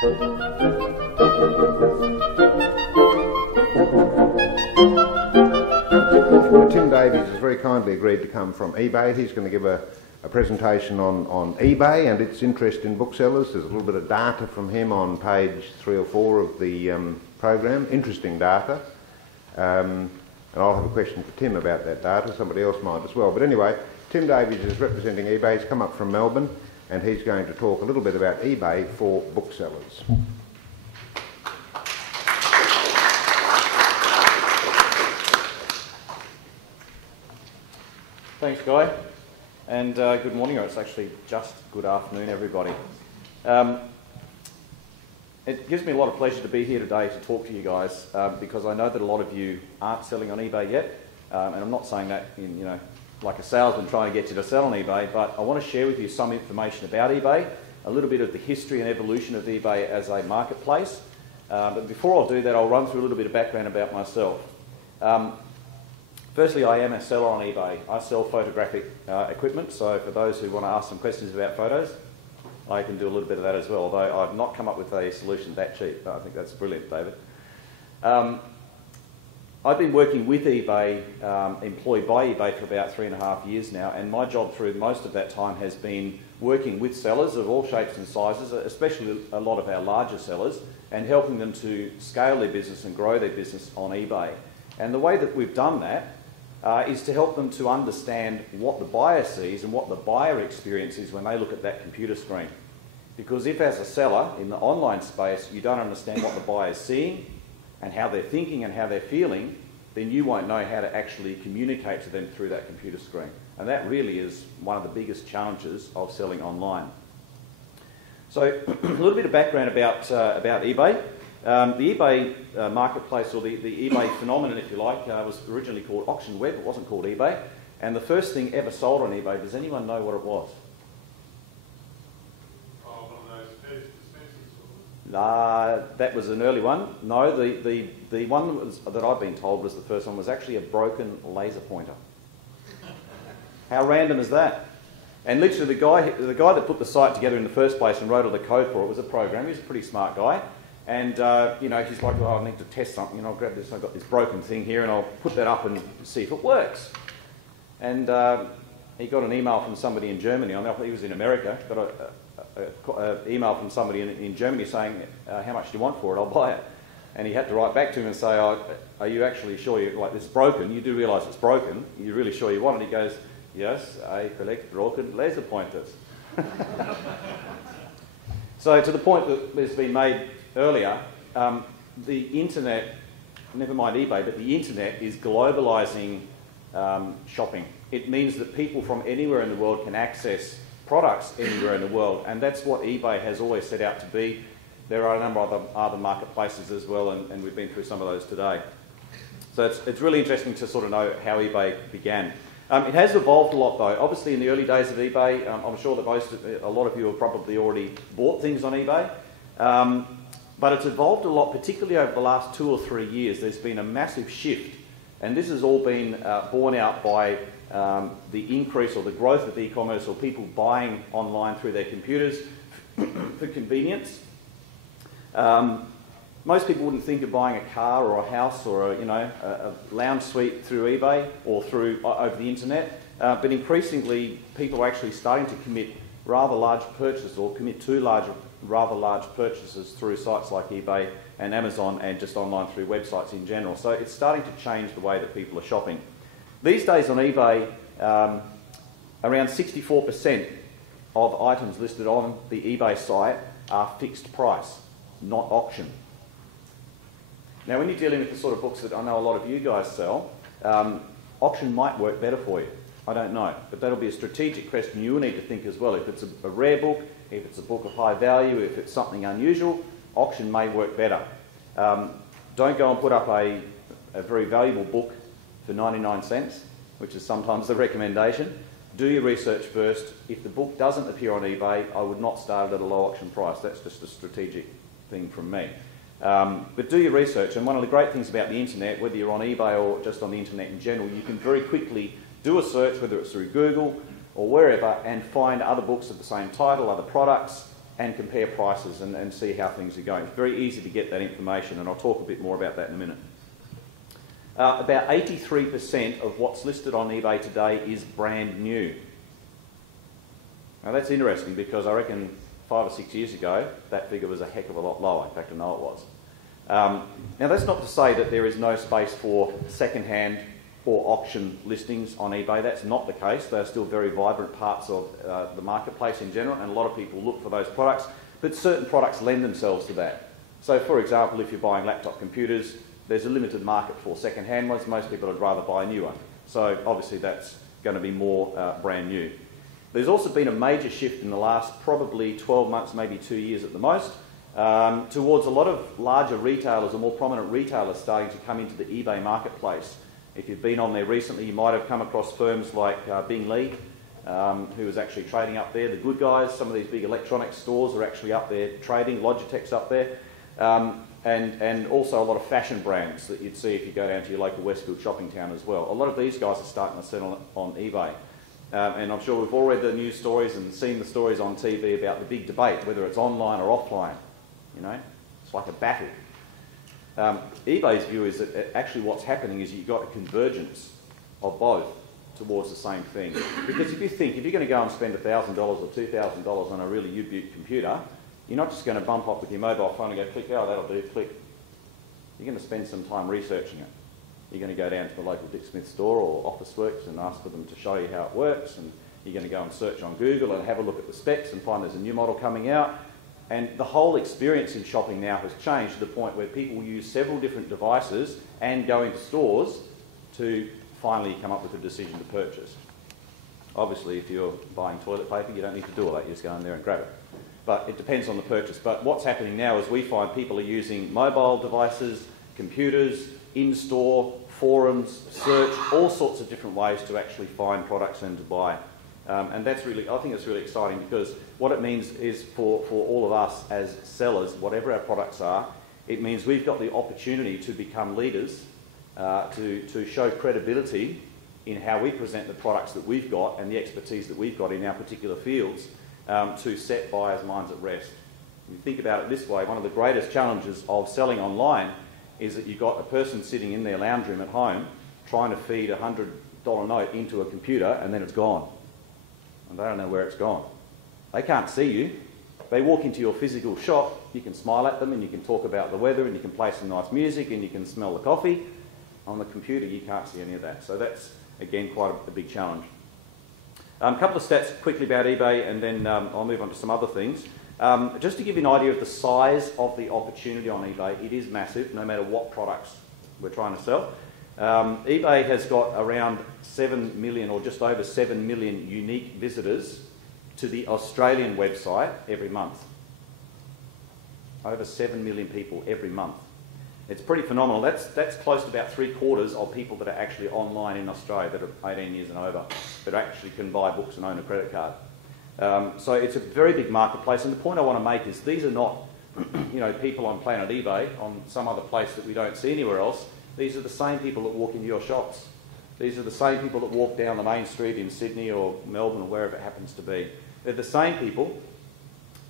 Tim Davies has very kindly agreed to come from eBay. He's going to give a presentation on eBay and its interest in booksellers. There's a little bit of data from him on page 3 or 4 of the program, interesting data. And I'll have a question for Tim about that data, somebody else might as well. But anyway, Tim Davies is representing eBay. He's come up from Melbourne and he's going to talk a little bit about eBay for booksellers. Thanks, Guy, and good morning, or it's actually just good afternoon, everybody. It gives me a lot of pleasure to be here today to talk to you guys because I know that a lot of you aren't selling on eBay yet, and I'm not saying that in, like a salesman trying to get you to sell on eBay, but I want to share with you some information about eBay, a little bit of the history and evolution of eBay as a marketplace. But before I do that, I'll run through a little bit of background about myself. Firstly, I am a seller on eBay. I sell photographic equipment, so for those who want to ask some questions about photos, I can do a little bit of that as well, although I've not come up with a solution that cheap. I think that's brilliant, David. I've been working with eBay, employed by eBay for about 3.5 years now, and my job through most of that time has been working with sellers of all shapes and sizes, especially a lot of our larger sellers, and helping them to scale their business and grow their business on eBay. And the way that we've done that is to help them to understand what the buyer sees and what the buyer experiences when they look at that computer screen. Because if as a seller in the online space you don't understand what the buyer's seeing and how they're thinking and how they're feeling, then you won't know how to actually communicate to them through that computer screen. And that really is one of the biggest challenges of selling online. So a little bit of background about eBay. The eBay marketplace, or the eBay phenomenon, if you like, was originally called Auction Web. It wasn't called eBay. And the first thing ever sold on eBay, does anyone know what it was? Oh, one of those pairs dispensers. That was an early one. No, the one that I've been told was the first one was actually a broken laser pointer. How random is that? And literally the guy that put the site together in the first place and wrote all the code for it was a programmer. He's a pretty smart guy. And, he's like, well, I need to test something, and I'll grab this, I've got this broken thing here, and I'll put that up and see if it works. And he got an email from somebody in Germany. I mean, he was in America, got an email from somebody in Germany saying, how much do you want for it? I'll buy it. And he had to write back to him and say, are you actually sure this is broken? You do realise it's broken. You're really sure you want it? He goes, yes, I collect broken laser pointers. So to the point that has been made earlier, the internet, never mind eBay, but the internet is globalising shopping. It means that people from anywhere in the world can access products anywhere in the world, and that's what eBay has always set out to be. There are a number of other marketplaces as well, and we've been through some of those today. So it's really interesting to sort of know how eBay began. It has evolved a lot though. Obviously in the early days of eBay, I'm sure that a lot of you have probably already bought things on eBay. But it's evolved a lot, particularly over the last 2 or 3 years. There's been a massive shift, and this has all been borne out by the increase or the growth of e-commerce, or people buying online through their computers for convenience. Most people wouldn't think of buying a car or a house or a lounge suite through eBay or through over the internet, but increasingly people are actually starting to commit rather large purchases, or commit to rather large purchases through sites like eBay and Amazon, and just online through websites in general. So it's starting to change the way that people are shopping. These days on eBay, around 64% of items listed on the eBay site are fixed price, not auction. Now when you're dealing with the sort of books that I know a lot of you guys sell, auction might work better for you. I don't know, but that'll be a strategic question you will need to think as well. If it's a rare book, if it's a book of high value, if it's something unusual, auction may work better. Don't go and put up a very valuable book for 99 cents, which is sometimes the recommendation. Do your research first. If the book doesn't appear on eBay, I would not start it at a low auction price. That's just a strategic thing from me. But do your research, and one of the great things about the internet, whether you're on eBay or just on the internet in general, you can very quickly do a search, whether it's through Google or wherever, and find other books of the same title, other products, and compare prices and see how things are going. It's very easy to get that information, and I'll talk a bit more about that in a minute. About 83% of what's listed on eBay today is brand new. Now that's interesting because I reckon 5 or 6 years ago that figure was a heck of a lot lower. In fact, I know it was. Now that's not to say that there is no space for second-hand or auction listings on eBay. That's not the case. They're still very vibrant parts of the marketplace in general, and a lot of people look for those products, but certain products lend themselves to that. So for example, if you're buying laptop computers, there's a limited market for second-hand ones. Most people would rather buy a new one. So obviously that's going to be more brand new. There's also been a major shift in the last probably 12 months, maybe 2 years at the most, towards a lot of larger retailers or more prominent retailers starting to come into the eBay marketplace. If you've been on there recently, you might have come across firms like Bing Lee, who is actually trading up there. The Good Guys, some of these big electronics stores are actually up there trading. Logitech's up there. And also a lot of fashion brands that you'd see if you go down to your local Westfield shopping town as well. A lot of these guys are starting to settle on eBay. And I'm sure we've all read the news stories and seen the stories on TV about the big debate, whether it's online or offline. You know, it's like a battle. eBay's view is that actually what's happening is you've got a convergence of both towards the same thing. Because if you're going to go and spend $1,000 or $2,000 on a really U-Butte computer, you're not just going to bump up with your mobile phone and go, click, oh, that'll do, click. You're going to spend some time researching it. You're going to go down to the local Dick Smith store or Officeworks and ask for them to show you how it works, and you're going to go and search on Google and have a look at the specs and find there's a new model coming out. And the whole experience in shopping now has changed to the point where people use several different devices and go into stores to finally come up with a decision to purchase. Obviously, if you're buying toilet paper, you don't need to do all that. You just go in there and grab it. But it depends on the purchase. But what's happening now is we find people are using mobile devices, computers, in-store, forums, search, all sorts of different ways to actually find products and to buy. And that's really, I think it's really exciting, because what it means is for all of us as sellers, whatever our products are, it means we've got the opportunity to become leaders, to show credibility in how we present the products that we've got and the expertise that we've got in our particular fields, to set buyers' minds at rest. If you think about it this way, one of the greatest challenges of selling online is that you've got a person sitting in their lounge room at home trying to feed a $100 note into a computer, and then it's gone. And they don't know where it's gone. They can't see you. They walk into your physical shop, you can smile at them and you can talk about the weather and you can play some nice music and you can smell the coffee. On the computer you can't see any of that. So that's, again, quite a big challenge. A couple of stats quickly about eBay, and then I'll move on to some other things. Just to give you an idea of the size of the opportunity on eBay, it is massive, no matter what products we're trying to sell. eBay has got around 7 million, or just over 7 million unique visitors to the Australian website every month. Over 7 million people every month. It's pretty phenomenal. That's close to about 3/4 of people that are actually online in Australia that are 18 years and over, that actually can buy books and own a credit card. So it's a very big marketplace, and the point I want to make is these are not people on Planet eBay, on some other place that we don't see anywhere else. These are the same people that walk into your shops. These are the same people that walk down the main street in Sydney or Melbourne or wherever it happens to be. They're the same people,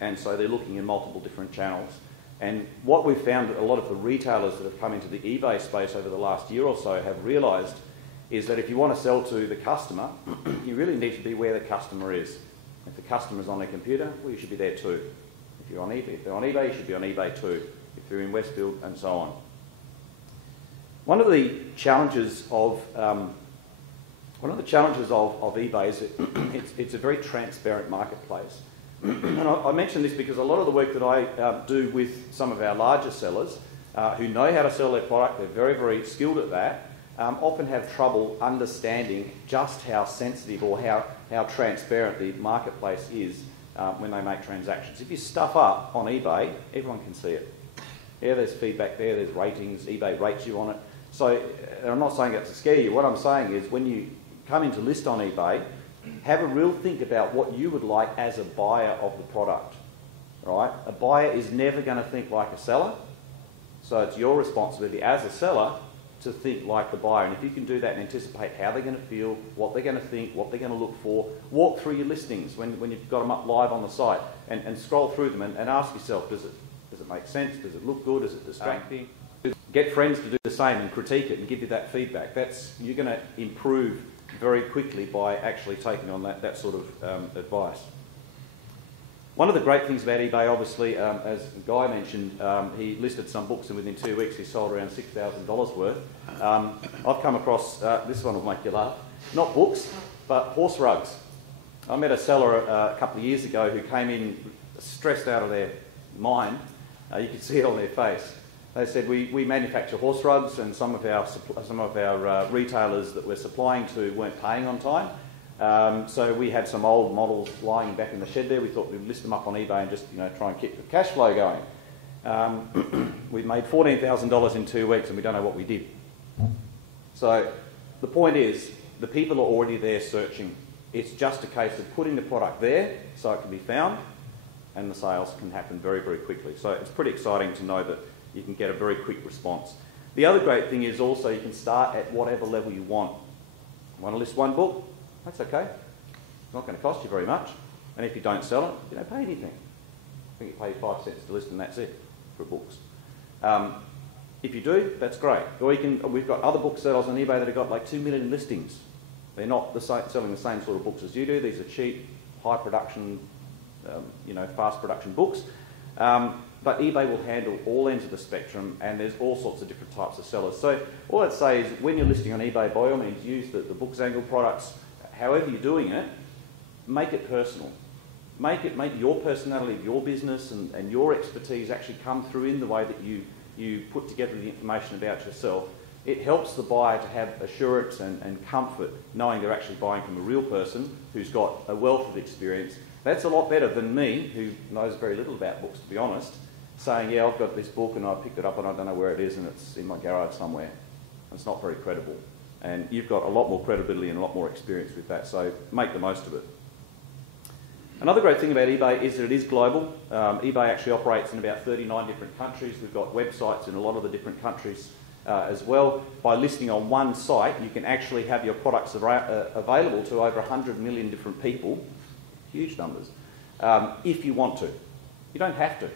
and so they're looking in multiple different channels. And what we've found that a lot of the retailers that have come into the eBay space over the last year or so have realised is that if you want to sell to the customer, you really need to be where the customer is. If the customer's on their computer, well, you should be there too. If you're on eBay, if they're on eBay, you should be on eBay too. If they're in Westfield, and so on. One of the challenges of eBay is it's a very transparent marketplace. And I mention this because a lot of the work that I do with some of our larger sellers who know how to sell their product, they're very, very skilled at that, often have trouble understanding just how sensitive or how transparent the marketplace is when they make transactions. If you stuff up on eBay, everyone can see it. Yeah, there's feedback there, there's ratings, eBay rates you on it. So I'm not saying that to scare you. What I'm saying is when you come in to list on eBay, have a real think about what you would like as a buyer of the product. Right? A buyer is never going to think like a seller, so it's your responsibility as a seller to think like the buyer. And if you can do that and anticipate how they're going to feel, what they're going to think, what they're going to look for, walk through your listings when you've got them up live on the site and scroll through them and ask yourself, does it make sense? Does it look good? Is it distracting? Get friends to do the same and critique it and give you that feedback. You're going to improve very quickly by actually taking on that sort of advice. One of the great things about eBay, obviously, as Guy mentioned, he listed some books and within 2 weeks he sold around $6,000 worth. I've come across, this one will make you laugh, not books, but horse rugs. I met a seller a couple of years ago who came in stressed out of their mind. You could see it on their face. They said, we manufacture horse rugs, and some of our retailers that we're supplying to weren't paying on time. So we had some old models lying back in the shed there. We thought we'd list them up on eBay and just try and keep the cash flow going. We made $14,000 in 2 weeks and we don't know what we did. So the point is, the people are already there searching. It's just a case of putting the product there so it can be found, and the sales can happen very, very quickly. So it's pretty exciting to know that you can get a very quick response. The other great thing is also you can start at whatever level you want. Want to list one book? That's okay. It's not going to cost you very much. And if you don't sell it, you don't pay anything. I think you pay 5 cents to list and that's it for books. If you do, that's great. Or we've got other booksellers on eBay that have got like 2 million listings. They're not selling the same sort of books as you do. These are cheap, high production, fast production books. But eBay will handle all ends of the spectrum, and there's all sorts of different types of sellers. So all I'd say is when you're listing on eBay, by all means, use the BookZangle products. However you're doing it, make it personal. Make your personality of your business and your expertise actually come through in the way that you put together the information about yourself. It helps the buyer to have assurance and comfort knowing they're actually buying from a real person who's got a wealth of experience. That's a lot better than me, who knows very little about books, to be honest, saying, yeah, I've got this book and I picked it up and I don't know where it is and it's in my garage somewhere. It's not very credible. And you've got a lot more credibility and a lot more experience with that, so make the most of it. Another great thing about eBay is that it is global. eBay actually operates in about 39 different countries. We've got websites in a lot of the different countries as well. By listing on one site, you can actually have your products available to over 100 million different people, huge numbers, if you want to. You don't have to.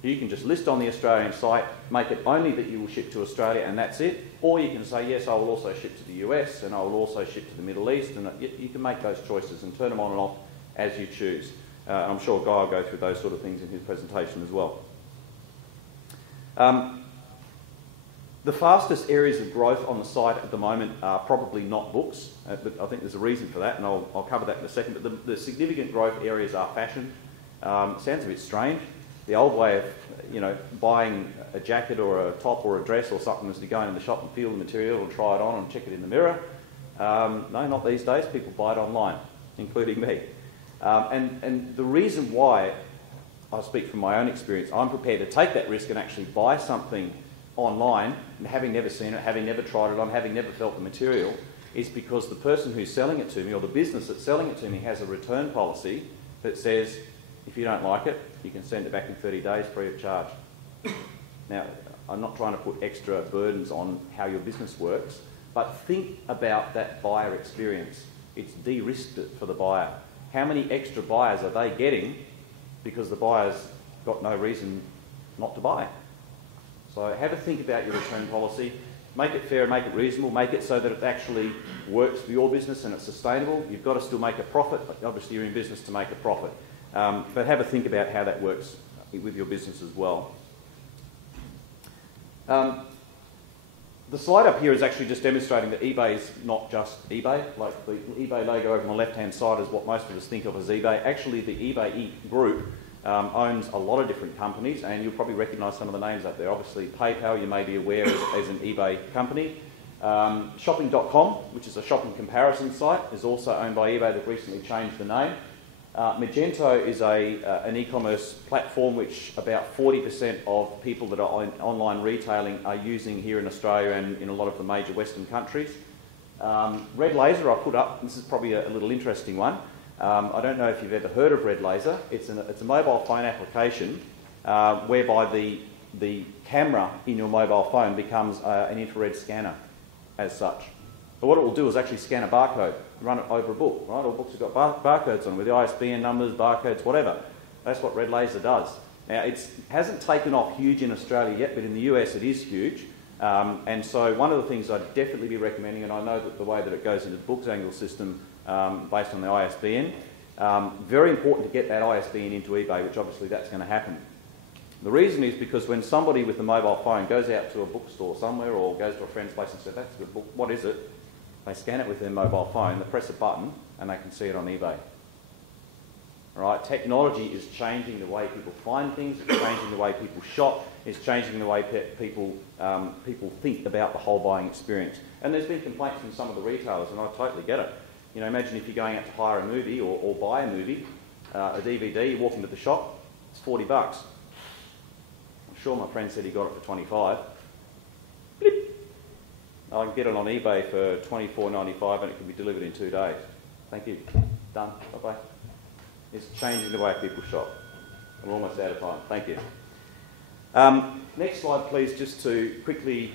You can just list on the Australian site, make it only that you will ship to Australia and that's it. Or you can say, yes, I will also ship to the US and I will also ship to the Middle East. And you can make those choices and turn them on and off as you choose. I'm sure Guy will go through those sort of things in his presentation as well. The fastest areas of growth on the site at the moment are probably not books, but I think there's a reason for that, and I'll cover that in a second. But the significant growth areas are fashion. Sounds a bit strange. The old way of buying a jacket or a top or a dress or something was to go in the shop and feel the material and try it on and check it in the mirror. No, not these days. People buy it online, including me. And the reason why, I speak from my own experience, I'm prepared to take that risk and actually buy something online, having never seen it, having never tried it on, having never felt the material, is because the person who's selling it to me or the business that's selling it to me has a return policy that says, if you don't like it, you can send it back in 30 days free of charge. Now, I'm not trying to put extra burdens on how your business works, but think about that buyer experience. It's de-risked it for the buyer. How many extra buyers are they getting because the buyer's got no reason not to buy? So have a think about your return policy. Make it fair, make it reasonable, make it so that it actually works for your business and it's sustainable. You've got to still make a profit. Obviously, you're in business to make a profit. But have a think about how that works with your business as well. The slide up here is actually just demonstrating that eBay is not just eBay. Like the eBay logo over on the left-hand side is what most of us think of as eBay. Actually, the eBay group owns a lot of different companies, and you'll probably recognise some of the names up there. Obviously, PayPal, you may be aware, as an eBay company. Shopping.com, which is a shopping comparison site, is also owned by eBay. They've recently changed the name. Magento is an e-commerce platform which about 40% of people that are online retailing are using here in Australia and in a lot of the major Western countries. Red Laser I put up, this is probably a little interesting one. I don't know if you've ever heard of Red Laser. It's a mobile phone application whereby the camera in your mobile phone becomes an infrared scanner. as such. But what it will do is actually scan a barcode, run it over a book, right? All books have got barcodes on them with the ISBN numbers, barcodes, whatever. That's what Red Laser does. Now, it hasn't taken off huge in Australia yet, but in the US it is huge. And so one of the things I'd definitely be recommending, and I know that the way that it goes into the BookZangle system based on the ISBN, very important to get that ISBN into eBay, which obviously that's going to happen. The reason is because when somebody with a mobile phone goes out to a bookstore somewhere or goes to a friend's place and says, that's a good book, what is it? They scan it with their mobile phone, they press a button, and they can see it on eBay. Right? Technology is changing the way people find things, it's changing the way people shop, it's changing the way people think about the whole buying experience. And there's been complaints from some of the retailers, and I totally get it. You know, imagine if you're going out to hire a movie or buy a movie, a DVD, you walk into the shop, it's $40. I'm sure my friend said he got it for 25. Blip. I can get it on eBay for $24.95 and it can be delivered in 2 days. Thank you. Done. Bye-bye. It's changing the way people shop. I'm almost out of time. Thank you. Next slide, please, just to quickly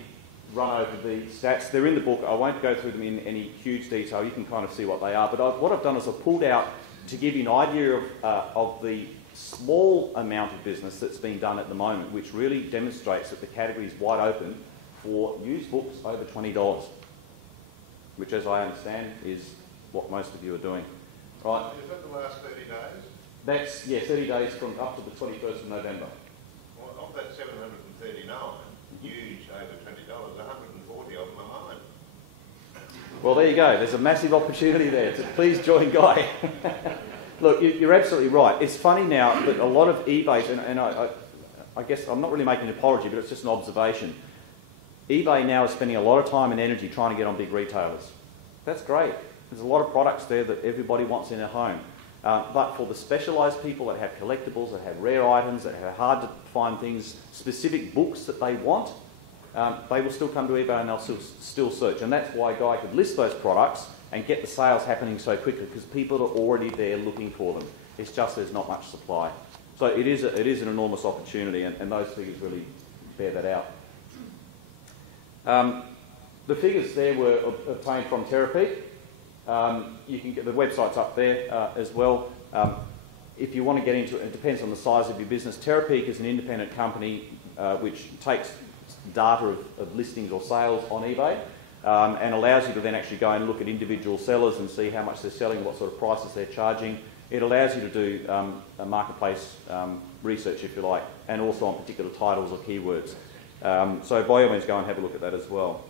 run over the stats. They're in the book. I won't go through them in any huge detail. You can kind of see what they are. But what I've done is I've pulled out to give you an idea of the small amount of business that's being done at the moment, which really demonstrates that the category is wide open for used books over $20, which, as I understand, is what most of you are doing. Right? Is that the last 30 days? That's, yeah, 30 days from up to the 21st of November. Well, of that 739 used over $20, 140 of them are mine. Well, there you go. There's a massive opportunity there. So please join Guy. Look, you're absolutely right. It's funny now that a lot of eBay, and I guess I'm not really making an apology, but it's just an observation. eBay now is spending a lot of time and energy trying to get on big retailers. That's great. There's a lot of products there that everybody wants in their home. But for the specialised people that have collectibles, that have rare items, that have hard to find things, specific books that they want, they will still come to eBay and they'll still search. And that's why Guy could list those products and get the sales happening so quickly, because people are already there looking for them. It's just there's not much supply. So it is an enormous opportunity, and those figures really bear that out. The figures there were obtained from Terapeak. You can get the website's up there as well. If you want to get into it, it depends on the size of your business. Terapeak is an independent company which takes data of listings or sales on eBay and allows you to then actually go and look at individual sellers and see how much they're selling, what sort of prices they're charging. It allows you to do a marketplace research, if you like, and also on particular titles or keywords. So by all means, go and have a look at that as well.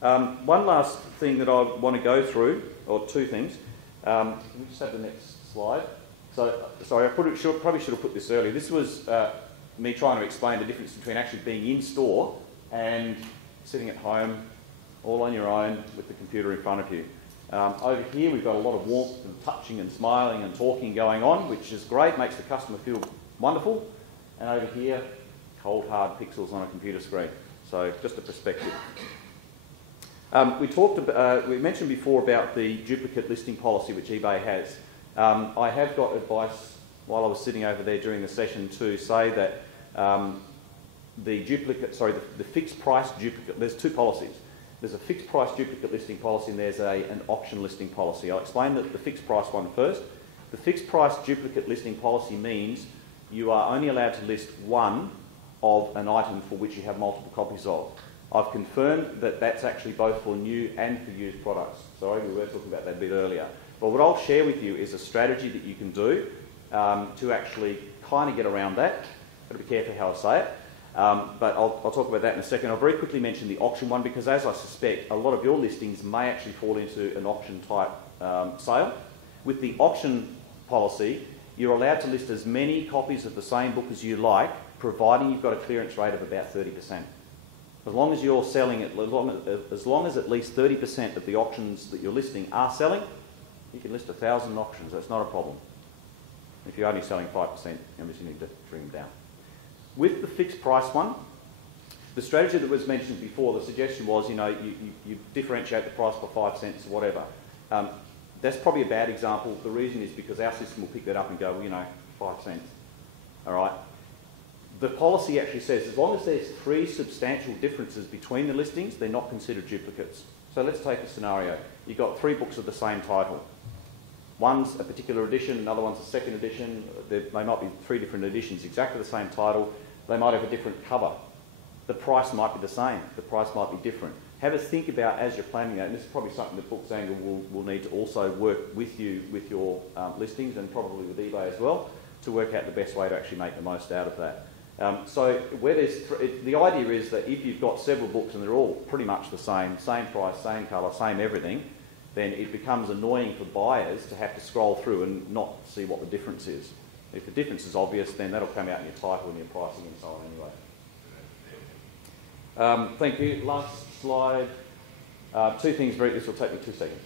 One last thing that I want to go through, or two things. Can we just have the next slide? So, sorry, probably should have put this earlier. This was me trying to explain the difference between actually being in store and sitting at home, all on your own with the computer in front of you. Over here, we've got a lot of warmth and touching and smiling and talking going on, which is great, makes the customer feel wonderful. And over here, cold, hard pixels on a computer screen. So, just a perspective. We mentioned before about the duplicate listing policy which eBay has. I have got advice while I was sitting over there during the session to say that the fixed price duplicate, there's two policies. There's a fixed price duplicate listing policy and there's an auction listing policy. I'll explain the fixed price one first. The fixed price duplicate listing policy means you are only allowed to list one of an item for which you have multiple copies of. I've confirmed that that's actually both for new and for used products. Sorry, we were talking about that a bit earlier. But what I'll share with you is a strategy that you can do to actually kind of get around that. Got to be careful how I say it. But I'll talk about that in a second. I'll very quickly mention the auction one because, as I suspect, a lot of your listings may actually fall into an auction type sale. With the auction policy, you're allowed to list as many copies of the same book as you like, providing you've got a clearance rate of about 30%. As long as you're selling it, as long as at least 30% of the auctions that you're listing are selling, you can list 1,000 auctions. That's not a problem. If you're only selling 5%, you obviously need to bring them down. With the fixed price one, the strategy that was mentioned before, the suggestion was, you differentiate the price by 5 cents or whatever. That's probably a bad example. The reason is because our system will pick that up and go, 5 cents. All right. the policy actually says as long as there's 3 substantial differences between the listings, they're not considered duplicates. So let's take a scenario. You've got 3 books of the same title. One's a particular edition, another one's a second edition. They might be 3 different editions, exactly the same title. They might have a different cover. The price might be the same. The price might be different. Have a think about as you're planning that, and this is probably something that BookZangle will need to also work with you with your listings and probably with eBay as well to work out the best way to actually make the most out of that. So where there's the idea is that if you've got several books and they're all pretty much the same price, same colour, same everything, then it becomes annoying for buyers to have to scroll through and not see what the difference is. If the difference is obvious, then that'll come out in your title and your pricing and so on anyway. Thank you. Last slide. 2 things, this will take me 2 seconds.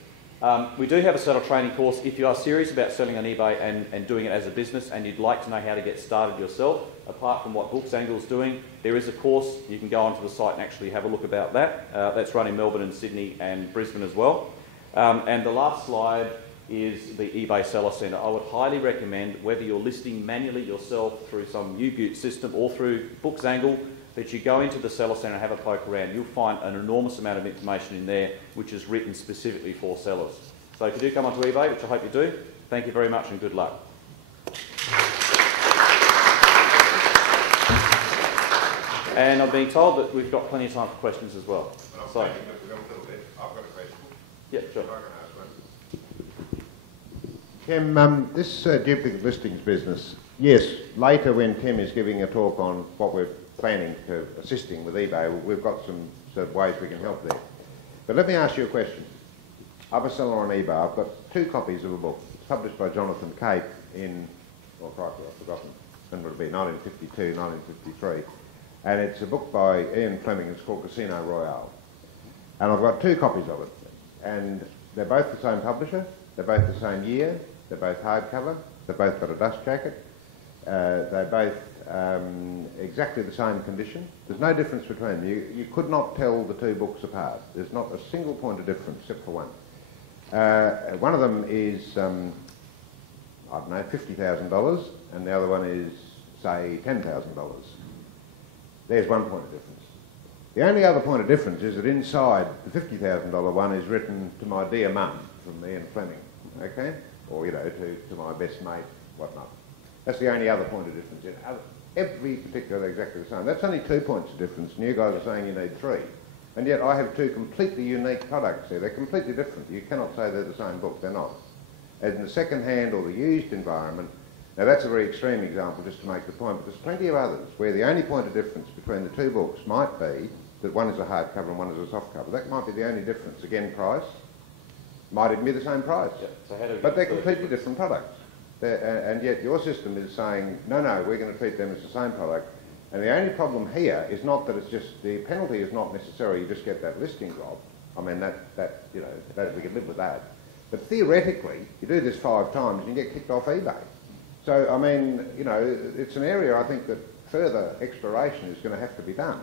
We do have a seller training course. If you are serious about selling on eBay and doing it as a business and you'd like to know how to get started yourself, apart from what BookZangle is doing, there is a course. You can go onto the site and actually have a look about that. That's run in Melbourne and Sydney and Brisbane as well. And the last slide is the eBay Seller Centre. I would highly recommend, whether you're listing manually yourself through some U-Boot system or through BookZangle, that you go into the Seller Centre and have a poke around. You'll find an enormous amount of information in there which is written specifically for sellers. So if you do come onto eBay, which I hope you do, thank you very much and good luck. And I'm being told that we've got plenty of time for questions as well. So, I've got a question. Yeah, sure. If I can ask one. Tim, this duplicate listings business, yes, later when Tim is giving a talk on what we're planning to assisting with eBay, we've got some sort of ways we can help there. But let me ask you a question. I'm a seller on eBay. I've got 2 copies of a book. It's published by Jonathan Cape in, well, frankly, I've forgotten, when would it be, 1952, 1953. And it's a book by Ian Fleming. It's called Casino Royale. And I've got 2 copies of it. And they're both the same publisher. They're both the same year. They're both hardcover. They've both got a dust jacket. They're both exactly the same condition. There's no difference between them. You could not tell the 2 books apart. There's not a single point of difference except for one. One of them is, I don't know, $50,000, and the other one is, say, $10,000. There's one point of difference. The only other point of difference is that inside the $50,000 one is written to my dear mum from Ian Fleming, okay? Or, you know, to my best mate, whatnot. That's the only other point of difference. Every particular they're exactly the same. That's only 2 points of difference, and you guys are saying you need 3. And yet I have 2 completely unique products there. They're completely different. You cannot say they're the same book. They're not. As in the second-hand or the used environment, now that's a very extreme example just to make the point, but there's plenty of others where the only point of difference between the 2 books might be that one is a hardcover and one is a softcover. That might be the only difference. Again, price. Might even be the same price. Yeah. So but they're completely different products. And yet your system is saying, no, we're going to treat them as the same product. And the only problem here is not that it's just, the penalty is not necessarily you just get that listing drop. I mean, that you know, that we can live with that. But theoretically, you do this 5 times and you get kicked off eBay. So, I mean, you know, it's an area I think that further exploration is going to have to be done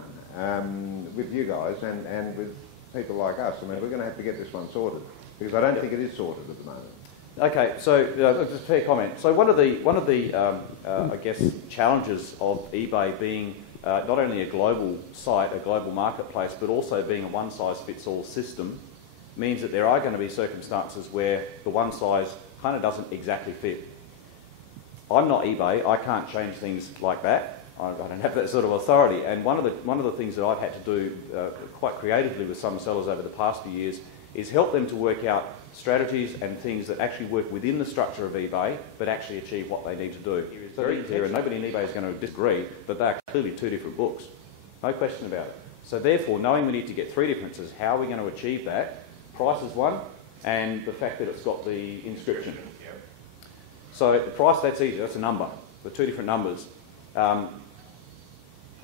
with you guys and with people like us. I mean, we're going to have to get this one sorted because I don't think it is sorted at the moment. Okay, so just a fair comment. So one of the I guess challenges of eBay being not only a global site, a global marketplace, but also being a one-size-fits-all system, means that there are going to be circumstances where the one size kind of doesn't exactly fit. I'm not eBay. I can't change things like that. I don't have that sort of authority. And one of the things that I've had to do quite creatively with some sellers over the past few years is help them to work out strategies and things that actually work within the structure of eBay but actually achieve what they need to do. It's very clear, and nobody in eBay is going to disagree that they are clearly 2 different books. No question about it. So therefore, knowing we need to get 3 differences, how are we going to achieve that? Price is one, and the fact that it's got the inscription. So the price, that's easy, that's a number. The 2 different numbers. How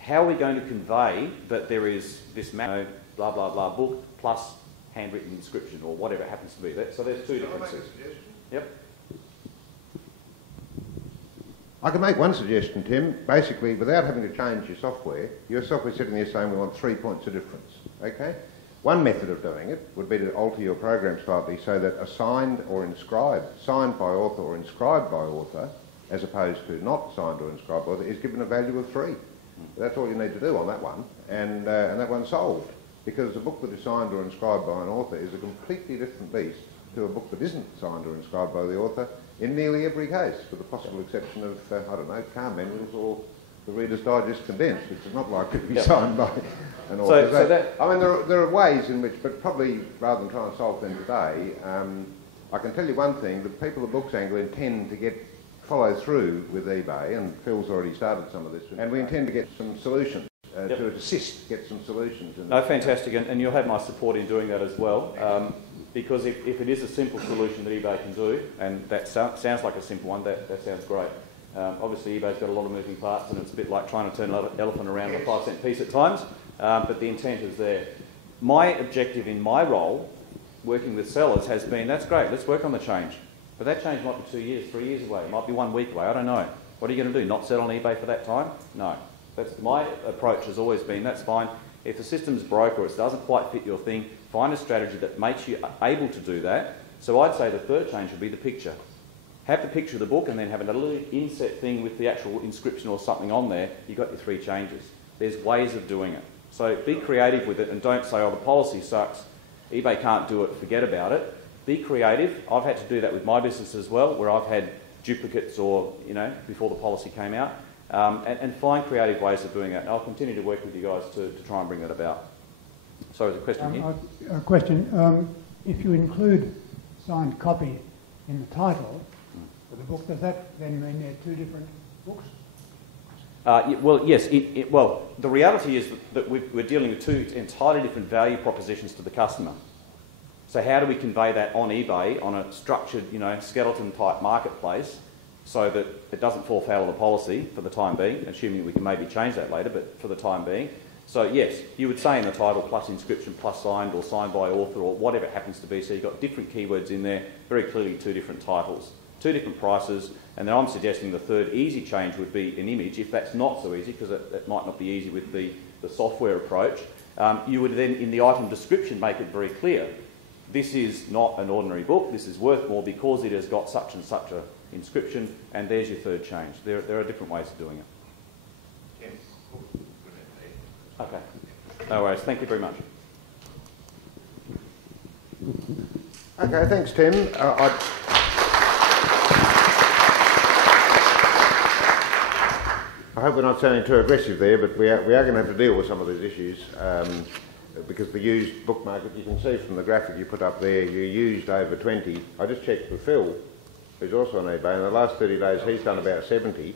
are we going to convey that there is this blah, blah, blah book plus handwritten inscription or whatever it happens to be? So there's 2 differences. Yep. I can make one suggestion, Tim. Basically, without having to change your software sitting there saying we want 3 points of difference. Okay? One method of doing it would be to alter your program slightly so that assigned or inscribed, signed by author or inscribed by author, as opposed to not signed or inscribed by author, is given a value of 3. That's all you need to do on that one, and that one's solved. Because a book that is signed or inscribed by an author is a completely different beast to a book that isn't signed or inscribed by the author in nearly every case, with the possible exception of, I don't know, car manuals or the Reader's Digest condensed, which is not likely to be signed by an author. I mean, there are ways in which, but probably rather than try and solve them today, I can tell you one thing, the people at BookZangle intend to follow through with eBay, and Phil's already started some of this, and we intend to get some solutions. To assist, get some solutions. No, fantastic, and you'll have my support in doing that as well, because if it is a simple solution that eBay can do, and that sounds like a simple one, that sounds great. Obviously eBay's got a lot of moving parts, and it's a bit like trying to turn an elephant around a 5-cent piece at times, but the intent is there. My objective in my role, working with sellers, has been, that's great, let's work on the change. But that change might be 2 years, 3 years away, it might be 1 week away, I don't know. What are you going to do, not sell on eBay for that time? No. That's my approach has always been, that's fine. If the system's broke or it doesn't quite fit your thing, find a strategy that makes you able to do that. So I'd say the third change would be the picture. Have the picture of the book and then have a little inset thing with the actual inscription or something on there. You've got your 3 changes. There's ways of doing it. So be creative with it and don't say, oh, the policy sucks, eBay can't do it, forget about it. Be creative. I've had to do that with my business as well, where I've had duplicates or, before the policy came out. And find creative ways of doing it. And I'll continue to work with you guys to try and bring that about. So there's a question here. A question. If you include signed copy in the title of the book, does that then mean they're 2 different books? Well, yes. Well, the reality is that we're dealing with 2 entirely different value propositions to the customer. So how do we convey that on eBay, on a structured, skeleton-type marketplace, so that it doesn't fall foul of the policy for the time being, assuming we can maybe change that later, but for the time being. So yes, you would say in the title plus inscription plus signed or signed by author or whatever it happens to be, so you've got different keywords in there, very clearly 2 different titles, 2 different prices, and then I'm suggesting the third easy change would be an image. If that's not so easy, because it might not be easy with the software approach, you would then in the item description make it very clear. This is not an ordinary book, this is worth more because it has got such and such a inscription, and there's your third change. There are different ways of doing it. Okay. No worries. Thank you very much. Okay, thanks, Tim. I hope we're not sounding too aggressive there, but we are going to have to deal with some of these issues because the used book market, you can see from the graphic you put up there, you used over 20. I just checked with Phil, who's also on eBay, in the last 30 days he's done about 70.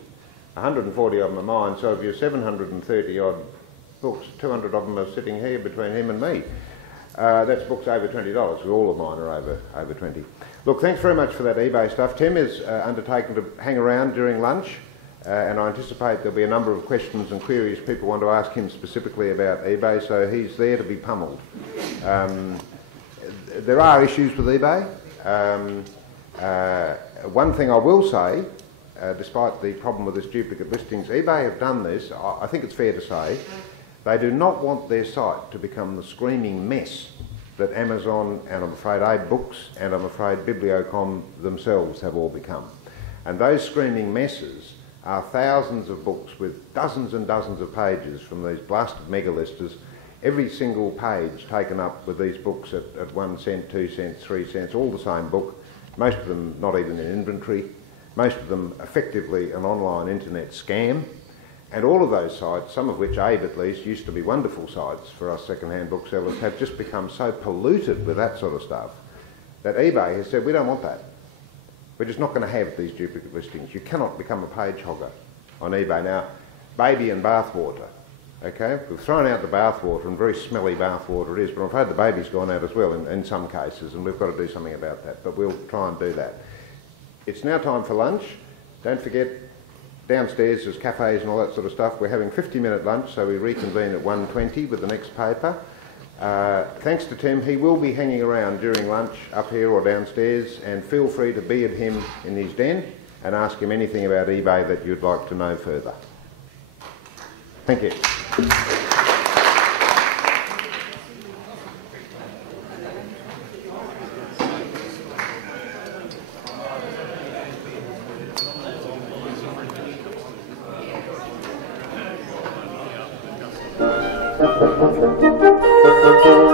140 of them are mine, so of your 730 odd books, 200 of them are sitting here between him and me. That's books over $20, so all of mine are over 20. Look, thanks very much for that eBay stuff. Tim is undertaken to hang around during lunch, and I anticipate there'll be a number of questions and queries people want to ask him specifically about eBay, so he's there to be pummeled. There are issues with eBay. One thing I will say, despite the problem with this duplicate listings, eBay have done this, I think it's fair to say, they do not want their site to become the screaming mess that Amazon and I'm afraid iBooks and I'm afraid Bibliocom themselves have all become. And those screaming messes are thousands of books with dozens and dozens of pages from these blasted megalisters, every single page taken up with these books at 1 cent, 2 cents, 3 cents, all the same book, most of them not even in inventory, most of them effectively an online internet scam. And all of those sites, some of which Abe at least used to be wonderful sites for us second-hand booksellers, have just become so polluted with that sort of stuff that eBay has said, we don't want that. We're just not going to have these duplicate listings. You cannot become a page hogger on eBay. Now, baby and bathwater, okay? We've thrown out the bathwater, and very smelly bathwater it is, but I'm afraid the baby's gone out as well in some cases, and we've got to do something about that, but we'll try and do that. It's now time for lunch. Don't forget, downstairs there's cafes and all that sort of stuff. We're having 50-minute lunch, so we reconvene at 1:20 with the next paper. Thanks to Tim, he will be hanging around during lunch up here or downstairs, and feel free to beard him in his den and ask him anything about eBay that you'd like to know further. Thank you. Thank you.